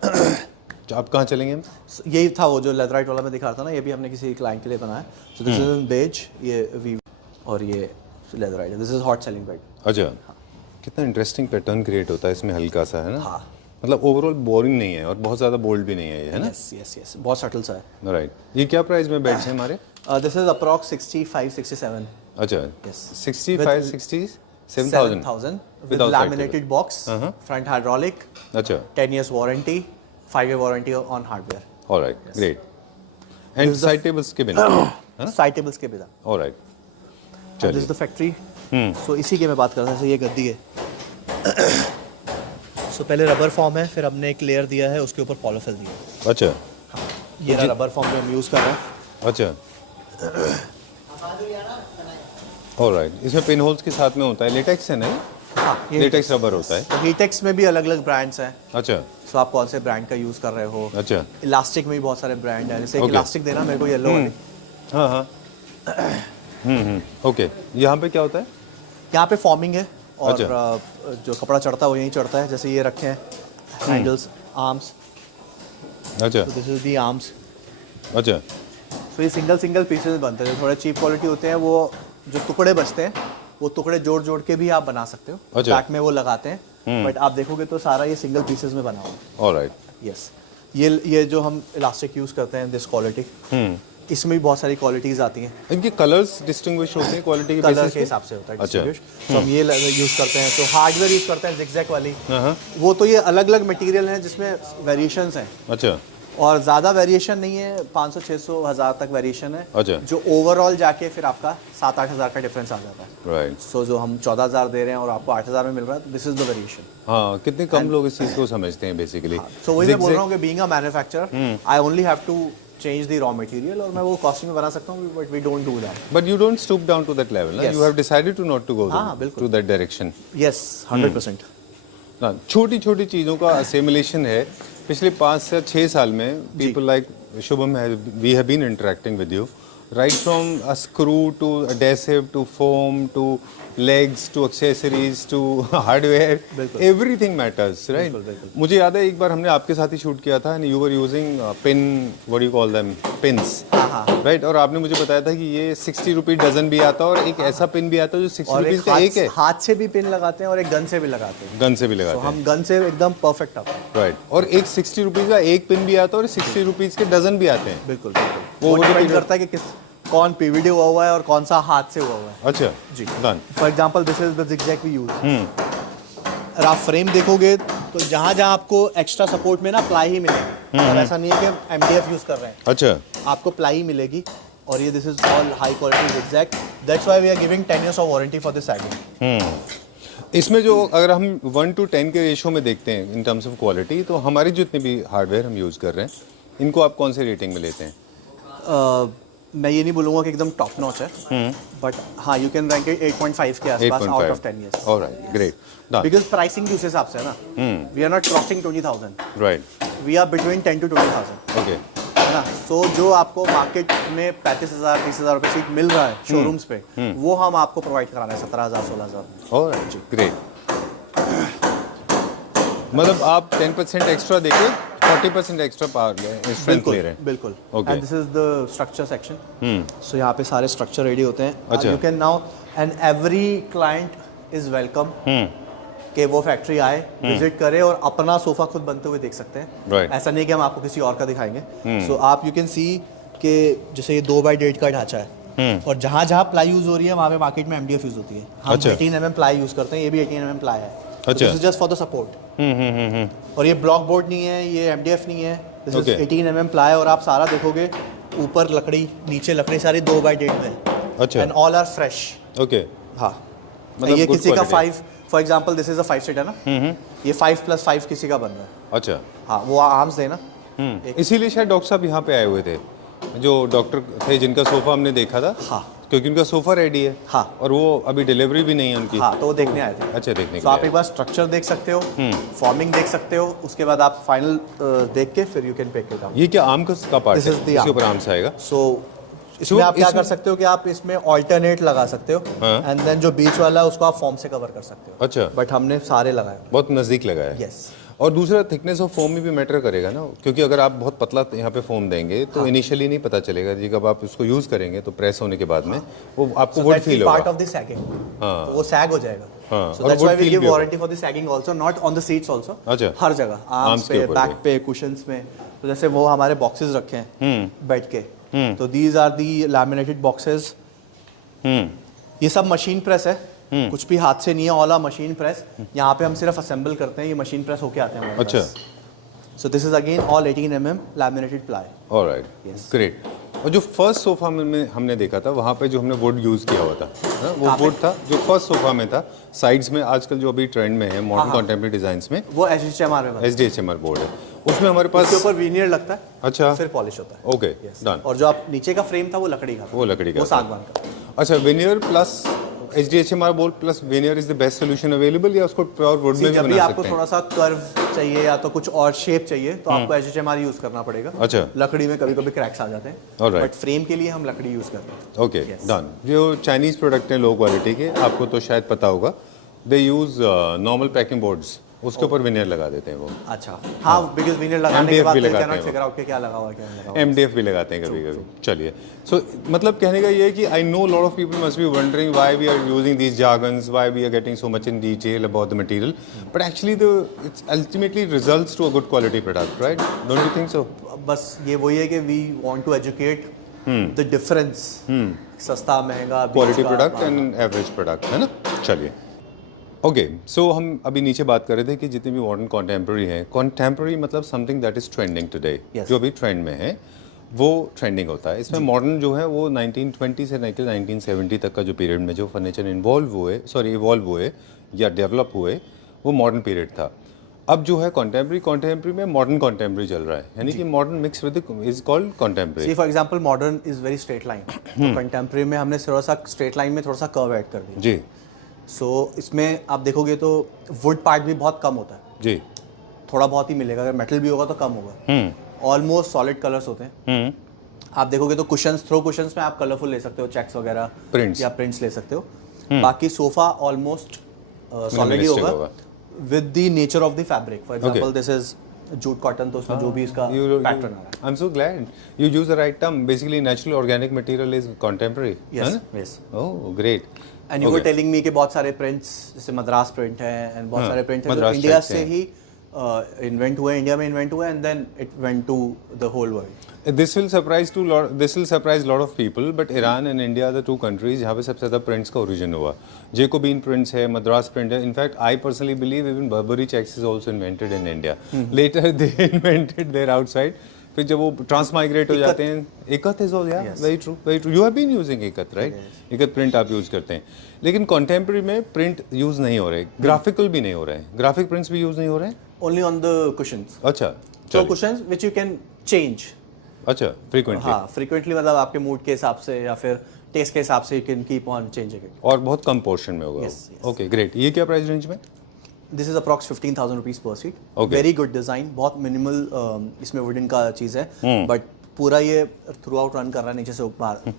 अब कहाँ चलेंगे हम? यही था वो जो लेदराइट वाला मैं दिखा रहा था ना, ये भी हमने किसी क्लाइंट के लिए बनाया। So this is in beige, ये वी, और ये leatherite, this is hot selling bed. अच्छा, कितना इंटरेस्टिंग पैटर्न क्रिएट होता है इसमें, हल्का सा, है ना? हाँ, मतलब ओवरऑल बोरिंग नहीं है और बहुत ज़्यादा बोल्ड भी नहीं है ये, है ना? यस यस यस, बहुत सटल सा है। राइट। ये क्या प्राइस में बेड्स हैं हमारे? This is approx 65-67। अच्छा, Yes. 65-67,000 with laminated box, front hydraulic, अच्छा, 10 years warranty, 5-year warranty on hardware. Alright, great. And side tables के बिना, है ना? साइड टेबल्स के बिना। ऑलराइट, दिस चलिए। Is the factory. सो इसी की मैं बात कर रहा था। सो ये गद्दी है। सो पहले रबर फॉर्म है, फिर हमने एक लेयर दिया है, उसके ऊपर पॉलीफिल दिया। अच्छा ये रहा रबर फॉर्म जो हम यूज़ कर रहे हैं। अच्छा, ऑलराइट। इसमें पिन होल्स के साथ में होता है, लेटेक्स है ना? हाँ, ये लेटेक्स रबर होता है। तो हीटेक्स में भी अलग अलग ब्रांड्स हैं। अच्छा, सो आप कौन से ब्रांड का यूज़ कर रहे हो। अच्छा। इलास्टिक में भी बहुत सारे ब्रांड है, जैसे एक Okay. इलास्टिक देना मेरे को येलो वाली। हाँ हाँ। ओके, यहाँ पे क्या होता है? यहाँ पे फॉर्मिंग है और अच्छा। जो कपड़ा चढ़ता है वो यहीं चढ़ता है, जैसे ये रखे हैं हैंडल्स, आर्म्स। अच्छा दिस इज दी आर्म्स। अच्छा। सो ये सिंगल सिंगल पीसेस बनते हैं, जो थोड़े चीप क्वालिटी होते हैं, वो जो टुकड़े बचते हैं वो टुकड़े जोड़ जोड़ के भी आप बना सकते हो। अच्छा। बैक में वो लगाते हैं, बट आप देखोगे तो सारा ये सिंगल पीसेस में बना हुआ है। ऑलराइट। यस, ये जो हम इलास्टिक यूज़ करते हैं, दिस क्वालिटी, इसमें भी बहुत सारी क्वालिटीज़ आती हैं। इनके कलर्स डिस्टिंग्विश होते हैं क्वालिटी के कलर बेसिस के पे? हिसाब से होता है अच्छा। डिस्ट्रीब्यूट। तो हम ये यूज़ करते हैं, तो हार्डवेयर यूज़ करते हैं जिगजैग वाली। हाँ। वो तो ये अलग अलग मटेरियल हैं जिसमें वेरिएशंस हैं, अच्छा और ज़्यादा वेरिएशन नहीं है, 500 600 हज़ार तक वेरिएशन है। अच्छा। जो ओवरऑल जाके फिर आपका 7-8 हज़ार का डिफरेंस आ जाता है। राइट। सो जो हम 14,000 दे रहे हैं और आपको 8,000 में मिल रहा है, दिस इज द वेरिएशन। हाँ, कितने कम लोग इस चीज़ को समझते हैं बेसिकली। सो वही मैं बोल रहा हूँ कि being a manufacturer I only have to change the raw material, और मैं वो कॉस्टिंग में बना सकता हूँ, but we don't do that. But you don't stoop down to that level, Yes. You have decided to not to go हाँ, बिल्कुल। To that direction. यस, 100%। ना छोटी छोटी चीज़ों का असेमिलेशन है। पिछले 5 से 6 साल में पीपल लाइक शुभम है, we have been interacting with you right from a screw to adhesive to foam to legs to accessories to hardware, everything matters right. मुझे याद है एक बार हमने आपके साथ ही शूट किया था and you were using pin, what do you call them, pins, right. और आपने मुझे बताया था कि ये 60 रुपीज डजन भी आता है और एक ऐसा पिन भी आता है जो 60 रुपीज का एक है। हाथ से भी पिन लगाते हैं और एक गन से भी लगाते हैं। गन से भी लगाते तो हैं, हम गन से एकदम परफेक्ट आता है। राइट। और एक 60 रुपीज का एक पिन भी आता है और 60 रुपीज के डजन भी आते हैं। बिल्कुल वो डिपेंड करता है कि कौन पीवीडी हुआ हुआ है और कौन सा हाथ से हुआ हुआ है। अच्छा जी, done. For example this is the zigzag we use. अगर आप फ्रेम देखोगे तो जहाँ जहाँ आपको एक्स्ट्रा सपोर्ट में ना प्लाई ही मिलेगी, मतलब ऐसा नहीं है कि एमडीएफ यूज कर रहे हैं, अच्छा आपको प्लाई ही मिलेगी। और ये this is all high quality zigzag, that's why we are giving 10 years of warranty for this sagging. इसमें जो अगर हम 1 to 10 के रेशो में देखते हैं इन टर्म्स ऑफ क्वालिटी, तो हमारे जितने भी हार्डवेयर हम यूज़ कर रहे हैं इनको आप कौन से रेटिंग में लेते हैं? मैं ये नहीं बोलूँगा कि एकदम टॉप नॉच है, बट हाँ यू कैन रैंक इट 8.5 के आसपास out of 10 years। Alright, great, done. Because pricing भी उस हिसाब से है ना, we are not crossing 20,000, right, we are between 10 to 20,000, okay. है ना। सो जो आपको मार्केट में 35,000 30,000 रुपये सीट मिल रहा है शोरूम्स पे, वो हम आपको प्रोवाइड करा रहे हैं 17,000 16,000। Alright, great. मतलब आप 10% एक्स्ट्रा देके 40% एक्स्ट्रा पावर स्ट्रेंथ ले रहे हैं। बिल्कुल। Okay. And this is the structure section. So यहाँ पे सारे स्ट्रक्चर रेडी होते हैं। अच्छा। You can now, and every client is welcome कि वो फैक्ट्री आए, विजिट करे और अपना सोफा खुद बनते हुए देख सकते हैं। Right. ऐसा नहीं कि हम आपको किसी और का दिखाएंगे। सो आप यू कैन सी कि जैसे ये 2x1.5 का ढांचा है, और जहाँ जहाँ प्लाई यूज हो रही है वहाँ पे मार्केट में एमडीएफ यूज होती है। हम अच्छा। 18 mm प्लाई यूज करते हैं, ये भी 18 mm प्लाई है। अच्छा। This is just for the support. और ये ब्लॉक बोर्ड नहीं है, ये एमडीएफ नहीं है, this is Okay. 18 mm ply. और आप सारा देखोगे, ऊपर लकड़ी, नीचे लकड़ी, सारी 2x1.5 में, अच्छा, and all are fresh. Okay. हाँ, मतलब ये good किसी का quality। 5, for example this is a 5 seater ना, ये 5+5 किसी का बन रहा है। अच्छा, हाँ, वो आर्म्स देना। इसीलिए शायद डॉक्टर साहब यहाँ पे आए हुए थे, जो डॉक्टर थे जिनका सोफा हमने देखा था। हाँ, क्योंकि उनका सोफा रेडी है। हाँ। और वो अभी डिलीवरी भी नहीं है उनकी। हाँ, तो वो देखने आए थे। अच्छा, देखने तो के आप लिए एक बार स्ट्रक्चर देख सकते हो, फॉर्मिंग देख सकते हो, उसके बाद आप फाइनल देख के फिर you can pick it up. ये क्या आर्म का पार्ट This है? is the इसके arm. ऊपर आर्म से आएगा। सो इसमें आप क्या इसमें- कर सकते हो कि आप इसमें ऑल्टरनेट लगा सकते हो, हाँ। एंड देन जो बीच वाला है उसको आप फॉर्म से कवर कर सकते हो। अच्छा, बट हमने सारे लगाए। बहुत नज़दीक लगा है। यस। और दूसरा थिकनेस ऑफ फोम में भी मैटर करेगा ना, क्योंकि अगर आप बहुत पतला यहाँ पे फोम देंगे तो इनिशियली नहीं पता चलेगा जी, कब आप उसको यूज़ करेंगे तो प्रेस होने के बाद में वो आपको वुड फील पार्ट होगा। ऑफ द सैगिंग, हाँ। तो वो सैग हो जाएगा। हाँ, सो और that's wood why we feel give भी होगा। Warranty for the sagging also, not on the seats also. अच्छा। हर जगह, आर्म्स के पे, ऊपर बैक पे, कुशन्स में। तो जैसे वो हमारे बॉक्सेस रखे हैं बेड के, तो these are the laminated boxes. ये सब मशीन प्रेस है, कुछ भी हाथ से नहीं है, ऑल आर मशीन प्रेस। यहाँ पे हम सिर्फ असेंबल करते हैं, ये मशीन प्रेस होके आते हैं हमारे अच्छा, पास। So this is again all 18 mm laminated ply. Alright, great. और जो फर्स्ट सोफा में हमने देखा था वहाँ पे जो हमने वुड यूज़ किया हुआ था, वो वुड था जो फर्स्ट सोफा में था। साइड्स में आजकल जो अभी ट्रेंड में है मॉडर्न कॉन्टेम्प्रेरी डिजाइंस में, वो HDHMR में बनता है। SDHMR बोर्ड है, उसमें हमारे पास। उसके ऊपर वीनियर लगता है, अच्छा, फिर पॉलिश होता है। Okay, done. और जो आप नीचे का फ्रेम था वो लकड़ी का था, वो लकड़ी का वो था। सागवान का। अच्छा, veneer plus HDHMR bolt plus vernier is the best solution available या उसको प्योर वुड में भी जब भी बना आपको सकते हैं? थोड़ा सा कर्व चाहिए या तो कुछ और शेप चाहिए तो आपको HDHMR यूज करना पड़ेगा। अच्छा। लकड़ी में कभी कभी क्रैक्स आ जाते हैं, Alright. बट फ्रेम के लिए हम लकड़ी यूज करते हैं। Okay done. जो चाइनीज प्रोडक्ट हैं लो क्वालिटी के, आपको तो शायद पता होगा, दे यूज नॉर्मल पैकिंग बोर्ड्स, उसके ऊपर विनियर लगा देते हैं वो। अच्छा, हाँ, बिकॉज विनियर लगाने के MDF बाद भी फिर लगाते कैनॉट हैं फिगर आउट के क्या लगा हुआ है क्या नहीं लगा हुआ। MDF भी लगाते हैं कभी कभी। चलिए, सो मतलब कहने का ये है कि I know lot of people must be wondering why we are using these jargons, why we are getting so much in detail about the material, but actually it's ultimately results to a good quality product, right? Don't you think so? बस ये वही है कि we want to educate the difference, सस्ता महंगा quality product and average product, है ना? चलिए, ओके, सो हम अभी नीचे बात कर रहे थे कि जितने भी मॉडर्न कॉन्टेम्प्रेरी हैं, कॉन्टेम्प्रेरी मतलब something that is trending today, Yes. जो अभी ट्रेंड में है वो ट्रेंडिंग होता है। इसमें मॉडर्न जो है वो 1920 से लेकर 1970 तक का जो पीरियड में जो फर्नीचर इवॉल्व हुए या डेवलप हुए, वो मॉडर्न पीरियड था। अब जो है कॉन्टेम्प्रेरी में मॉडर्न कॉन्टेम्प्रेरी चल रहा है, यानी कि modern mix with is called contemporary. See for example modern is very straight line, तो कंटेम्प्रेरी में हमने थोड़ा सा स्ट्रेट लाइन में थोड़ा सा कर्व ऐड कर दिया। जी सो इसमें आप देखोगे तो वुड पार्ट भी बहुत कम होता है, जी। थोड़ा बहुत ही मिलेगा, अगर मेटल भी होगा तो कम होगा। ऑलमोस्ट सॉलिड कलर्स होते हैं। आप देखोगे तो कुशंस, थ्रो कुशंस में आप कलरफुल ले सकते हो, चेक्स वगैरह Prints. या प्रिंट्स ले सकते हो। बाकी सोफा ऑलमोस्ट सॉलिड ही Minimalistic होगा with the nature of the fabric. For example this is jute cotton, तो उसमें जो भी इसका पैटर्न आ रहा है। I'm so glad you use the right term. Basically, natural organic material is contemporary. Yes, है ना? yes. Oh, great. And you were telling me कि बहुत सारे प्रिंट्स, जैसे मद्रास प्रिंट है एंड बहुत सारे प्रिंट हैं जो मद्रास इंडिया types से हैं। ही इन्वेंट हुए, इंडिया में इन्वेंट हुए and then it went to the whole world. This will surprise lot of people, but Iran and India are the two countries जहाँ पे सबसे ज़्यादा prints का origin हुआ। Jacobean prints है, मद्रास print है। In fact, I personally believe even Burberry checks is also invented in India. Later they invented their outside. फिर जब वो ट्रांसमाइग्रेट हो जाते हैं, इकत इज ऑल, या very true. You have been using ikat, right? Ikat print आप यूज करते हैं, लेकिन कंटेम्प्रेरी में प्रिंट यूज नहीं हो रहे, ग्राफिकल भी नहीं हो रहे, ग्राफिक प्रिंट्स भी यूज नहीं हो रहे हैं। Only on the cushions. अच्छा, so cushions which you can change. अच्छा, फ्रीक्वेंटली। हाँ, फ्रीक्वेंटली मतलब आपके मूड के हिसाब से या फिर टेस्ट के हिसाब से you can keep on changing it. और बहुत कम पोर्शन में होगा। Okay, great. ये क्या प्राइस रेंज में? दिस इज अप्रॉक्स 15,000 रुपीज पर seat. Okay. Very good design, बहुत मिनिमल इसमें वुडन का चीज़ है, बट पूरा ये थ्रू आउट रन कर रहा है नीचे से ऊपर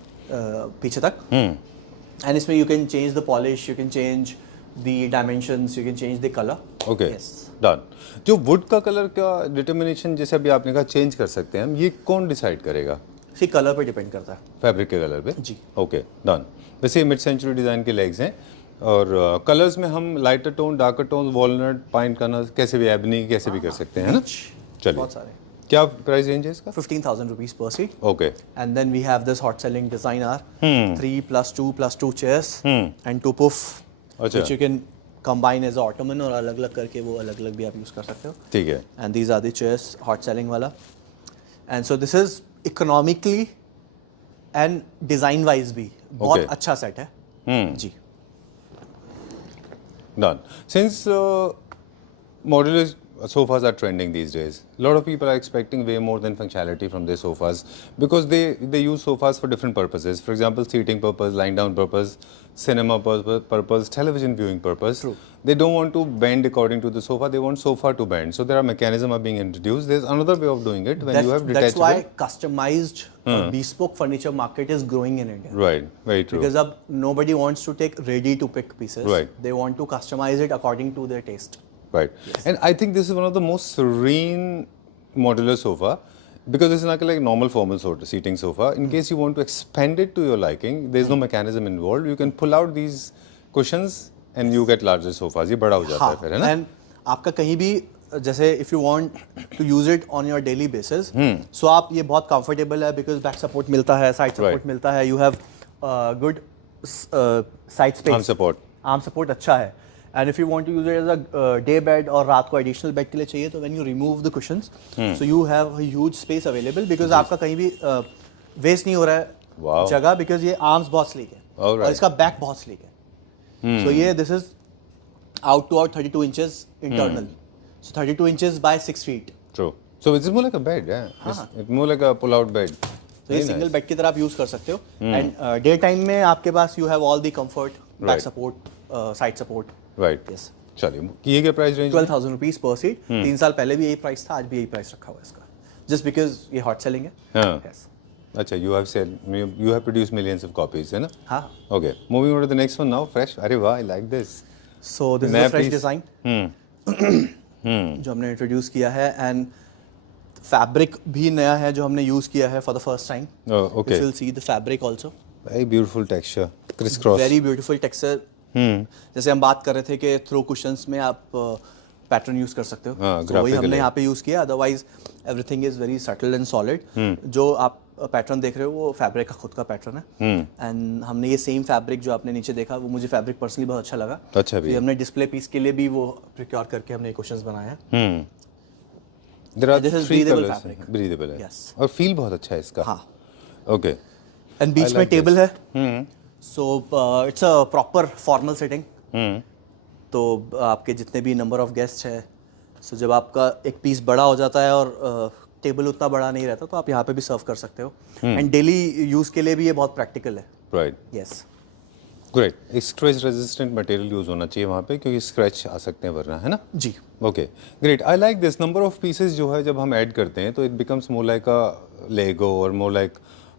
पीछे तक। एंड इसमें you can change the polish, you can change the dimensions, you can change the colour. Okay, done. जो वुड का कलर का डिटर्मिनेशन, जैसे अभी आपने कहा चेंज कर सकते हैं हम, ये कौन डिसाइड करेगा? इसी कलर पे डिपेंड करता है, फैब्रिक के कलर पे। जी। Okay, done. वैसे मिड सेंचुरी डिज़ाइन के लेग्स हैं, और कलर्स में हम lighter tone, darker tone, walnut, pine kernel, कैसे भी एबनी, कैसे भी कर सकते हैं, है ना? चलिए, बहुत सारे। क्या प्राइस रेंज है इसका? 15,000 रुपीज पर सीट। Okay, and then we have this hot selling design are 3+2+2 chairs and 2 puff, अच्छा। which you can combine as a ottoman, और अलग अलग करके वो अलग अलग भी आप यूज कर सकते हो। ठीक है। And these are the chairs hot selling वाला। And so this is economically and design wise भी बहुत Okay. अच्छा सेट है। जी। Done. Since modular sofas are trending these days, a lot of people are expecting way more than functionality from their sofas, because they use sofas for different purposes. For example, seating purpose, lying down purpose, cinema purpose, television viewing purpose. True. They don't want to bend according to the sofa. They want sofa to bend. So there are mechanisms are being introduced. There's another way of doing it when you have That's detachable. why customized bespoke furniture market is growing in India. Right. Very true. Because अब nobody wants to take ready to pick pieces. Right. They want to customize it according to their taste. Right. And I think this is one of the most serene modular sofa, because it's not like normal formal seating sofa. In case you want to expand it to your liking, there's no mechanism involved. You can pull out these cushions and you get larger sofas. ये बड़ा हो जाता है फिर, है ना? And आपका कहीं भी जैसे if you want to use it on your daily basis, so आप ये बहुत comfortable है because back support मिलता है, side support Right. मिलता है, you have good side space. Arm support. Arm support अच्छा है। And if you want to use it as a day bed और रात को एडिशनल बेड के लिए चाहिए, तो when you remove the cushions, so you have a huge space available, because आपका कहीं भी वेस्ट नहीं हो रहा Wow. है जगह, बिकॉज ये आर्म्स बहुत स्लीक है Alright. और इसका बैक बहुत स्लीक है। सो ये this is out to out 32 inches internal, so 32 inches by 6 feet. True. So it's more like a bed, yeah. It's more like a pull-out bed. तो ये सिंगल बेड की तरह आप यूज कर सकते हो। एंड डे टाइम में आपके पास you have all the comfort, back support, side support. Right, yes, चलिए ये क्या प्राइस रेंज? 12,000 रुपीज पर सीट। 3 साल पहले भी यही प्राइस था, आज भी यही प्राइस रखा हुआ है इसका, जस्ट बिकॉज ये हॉट सेलिंग है। हाँ, Yes. अच्छा, you have produced millions of copies, है ना? हाँ। Okay, moving on to the next one now, fresh. अरे वाह, I like this. So this is नया a fresh piece. design जो हमने इंट्रोड्यूस किया है, एंड फैब्रिक भी नया है जो हमने यूज किया है for the first time. Oh, okay. You will see the fabric also, Very beautiful texture, crisscross. Very beautiful texture. जैसे हम बात कर रहे थे कि थ्रो कुशंस में आप पैटर्न यूज कर सकते हो, हाँ, so वही graphical हमने है। यहाँ पे यूज किया। Otherwise everything is very subtle and solid. जो आप पैटर्न देख रहे हो वो फैब्रिक का खुद का पैटर्न है, एंड हमने ये सेम फैब्रिक जो आपने नीचे देखा, वो मुझे फैब्रिक पर्सनली बहुत अच्छा लगा। अच्छा भी तो है। हमने डिस्प्ले पीस के लिए भी वो प्रिक्योर करके हमने कुशंस बनाए हैं। There are This is 3 breathable colors. fabric. Breathable है। Yes. और फील बहुत अच्छा है इसका। हाँ, Okay. एंड बीच I में like टेबल है, so it's a proper formal setting. तो आपके जितने भी नंबर ऑफ गेस्ट है, सो जब आपका एक पीस बड़ा हो जाता है और टेबल उतना बड़ा नहीं रहता, तो आप यहाँ पे भी सर्व कर सकते हो, एंड डेली यूज के लिए भी ये बहुत प्रैक्टिकल है। Right. Yes, great. Scratch resistant material use होना चाहिए वहाँ पे, क्योंकि स्क्रैच आ सकते हैं वरना, है ना? जी। Okay, great. I like this number of pieces जो है जब हम ऐड करते हैं तो it becomes more like a Lego और मोर लाइक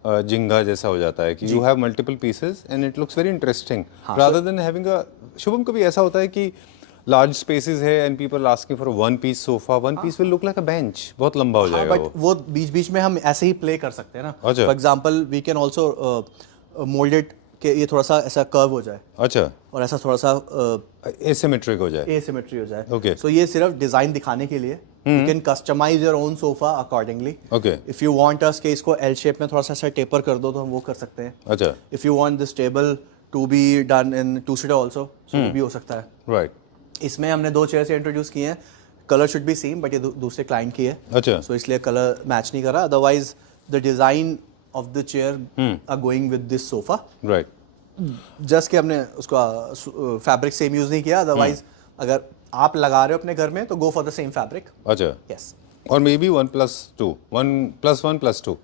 जिंगा जैसा हो जाता है कि you have multiple pieces and it looks very interesting rather than having a. Shubham, कभी ऐसा होता है कि लार्ज स्पेसेस है and people asking for one piece sofa, one piece will look like a bench, बहुत लंबा हो जाएगा बट वो बीच बीच में हम ऐसे ही प्ले कर सकते हैं ना। अच्छा। For example we can also mould it कि ये थोड़ा सा ऐसा कर्व हो जाए, अच्छा, और ऐसा थोड़ा सा एसिमेट्रिक हो जाए। एसिमेट्री हो जाए। Okay. सो ये सिर्फ डिजाइन दिखाने के लिए, you can customise your own sofa accordingly. Okay, if you want us कि इसको एल शेप में थोड़ा सा ऐसा टेपर कर दो, तो हम वो कर सकते हैं। अच्छा, if you want this table to be done in two seater also, so वो भी हो सकता है। राइट, इसमें हमने 2 चेयर्स इंट्रोड्यूस किए हैं। Colour should be same, but ये दूसरे क्लाइंट की है, अच्छा, सो इसलिए कलर मैच नहीं कर रहा। Otherwise the design of the chair are going with this sofa. Right, just कि हमने उसका फैब्रिक सेम यूज नहीं किया। अदरवाइज अगर आप लगा रहे हो अपने घर में, तो go for the same fabric. अच्छा। यस, और मे बी 1+2, 1+1+2,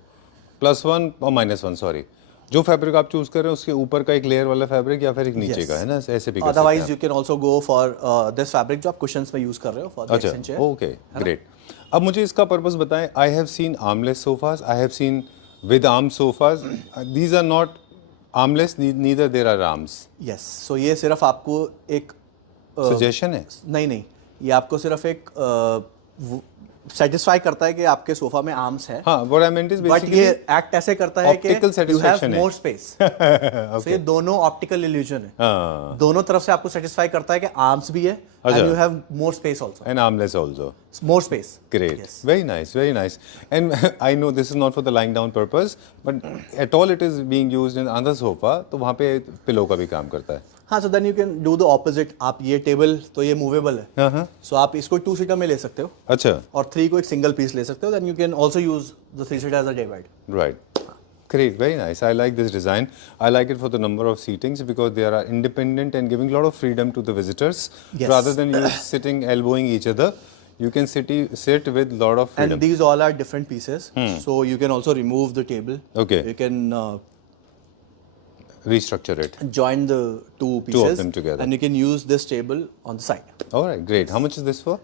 +1 और -1, सॉरी, जो फैब्रिक आप चूज कर रहे हैं उसके ऊपर का एक लेयर वाला फैब्रिक या फिर एक नीचे Yes. का, है ना? ऐसे भी कर सकते अदरवाइज हैं you can also go for this fabric जो आप कुशंस में यूज कर रहे हो फॉर द अच्छा, एक्सटेंशन चेयर। Okay, great. अब मुझे इसका पर्पस बताएं। I have seen armless sofas, I have seen with arm sofas, these are not armless, neither there are arms. Yes, so ये सिर्फ आपको एक सजेशन है? नहीं, ये आपको सिर्फ एक सेटिस्फाई करता है कि आपके सोफा में आर्म्स है, हाँ, what I meant is but basically ये एक्ट ऐसे करता है कि optical यू हैव satisfaction है। More space. सो ये दोनों ऑप्टिकल इल्यूजन है, हाँ, दोनों तरफ से आपको सेटिस्फाई करता है कि आर्म्स भी है, अच्छा। And you have more space also, and armless also. More space. Great. Yes. Very nice, very nice. And I know this is not for the lying down purpose, but at all it is being used in other sofa, तो वहाँ पे पिलो का भी काम करता है। हाँ, so then you can do the opposite. आप ये टेबल तो ये मूवेबल है, हाँ हाँ, सो आप इसको 2 सीटर में ले सकते हो, अच्छा, और 3 को एक सिंगल पीस ले सकते हो। Then you can also use the 3 seater as a day bed. right. Great, very nice. I like this design. I like it for the number of seatings because they are independent and giving a lot of freedom to the visitors. Yes. Rather than you sitting elbowing each other, you can sit with lot of freedom. And these all are different pieces, so you can also remove the table. Okay. You can Restructure it. join the two pieces them together. and you can use this table on the side. All right, great. How much is this for?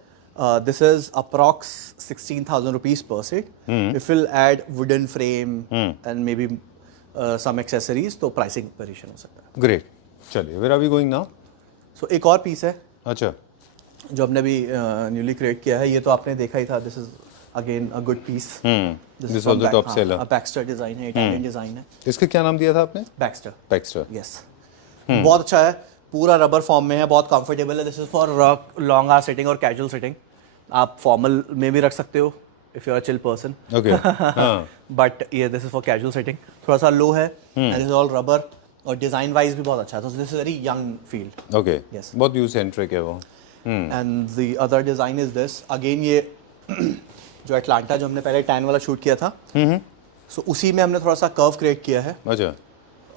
This is approx 16,000 rupees per seat. If we'll add wooden frame and maybe some accessories, तो pricing variation हो सकता है। Great. चलिए, where are we going now? So एक और पीस है अच्छा, जो हमने भी न्यूली क्रिएट किया है। ये तो आपने देखा ही था। This is again a good piece. This was the top seller. Baxter design है, इटालियन डिजाइन है। इसका क्या नाम दिया था आपने? बैक्स्टर। Baxter. यस, बहुत अच्छा है, पूरा रबर फॉर्म में है, बहुत कंफर्टेबल है। This is for long hour sitting और कैजुअल सिटिंग। आप फॉर्मल में भी रख सकते हो if you are a chill person, Okay. हाँ. बट ये this is for casual sitting. थोड़ा सा लो है, and this is all rubber, और डिजाइन वाइज भी बहुत अच्छा है। तो this is very young feel. Okay. Yes. बहुत यूज सेंट्रिक है वो। And the other design is this again. ये जो एटलांटा जो हमने पहले टैन वाला शूट किया था, सो उसी में हमने थोड़ा सा कर्व क्रिएट किया है, अच्छा,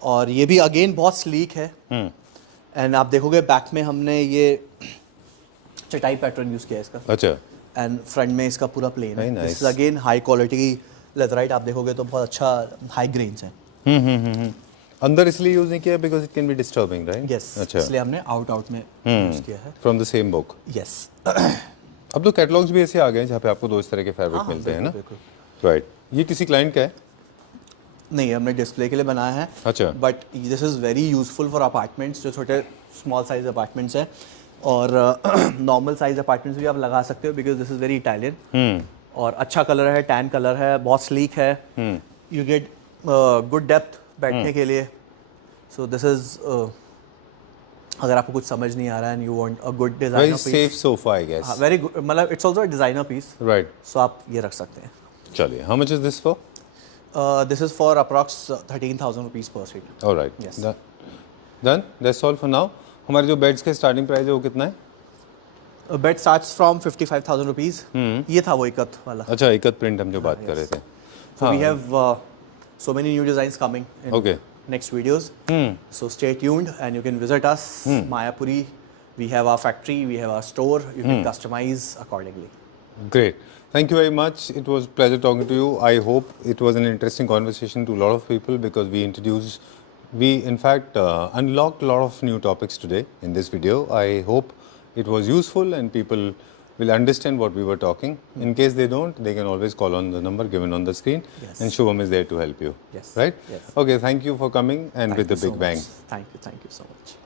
और ये भी अगेन बहुत स्लीक है। एंड आप देखोगे बैक में हमने ये चटाई पैटर्न यूज किया है इसका, अच्छा, एंड फ्रंट में इसका पूरा प्लेन है। Very nice. This is again high quality leatherite. आप देखोगे तो बहुत अच्छा हाई ग्रेन्स है। अंदर इसलिए यूज नहीं किया because it can be disturbing, right? Yes, अच्छा, इसलिए हमने आउट में यूज किया है। From the same book. Yes. अब तो कैटलॉग्स भी ऐसे आ गए हैं जहाँ पे आपको दो इस तरह के फैब्रिक मिलते हैं ना, बिल्कुल। राइट? ये किसी क्लाइंट का है? नहीं, हमने डिस्प्ले के लिए बनाया है। अच्छा। But this is very useful for apartments, जो छोटे स्मॉल साइज अपार्टमेंट्स हैं, और नॉर्मल साइज अपार्टमेंट्स भी आप लगा सकते हो, because this is very Italian. और अच्छा कलर है, टैन कलर है, बहुत स्लीक है। यू गेट गुड डेप्थ बैठने के लिए। सो दिस इज़, अगर आपको कुछ समझ नहीं आ रहा है and you want a good very designer safe piece, sofa I guess. Very good, मतलब it's also designer piece, right, so आप ये रख सकते हैं। चलिए, how much is this for? This is for approx 13,000 rupees per seat. Alright, Yes. Done, that's all for now. हमारे जो बेड्स का स्टार्टिंग प्राइस है वो कितना है? Bed starts from 55,000 rupees. ये था वो इकत वाला। अच्छा, एकत प्रिंट हम जो बात कर रहे थे। So we have so many new designs coming in Okay. next videos. So stay tuned and you can visit us, Mayapuri. We have our factory, we have our store. You can customize accordingly. Great. Thank you very much. It was a pleasure talking to you. I hope it was an interesting conversation to a lot of people because we in fact unlocked a lot of new topics today in this video. I hope it was useful and people will understand what we were talking. In case they don't, they can always call on the number given on the screen, Yes. and Shubham is there to help you. Yes. Right? Yes. Okay, thank you for coming and Thank with the you so big bang. much. Thank you so much.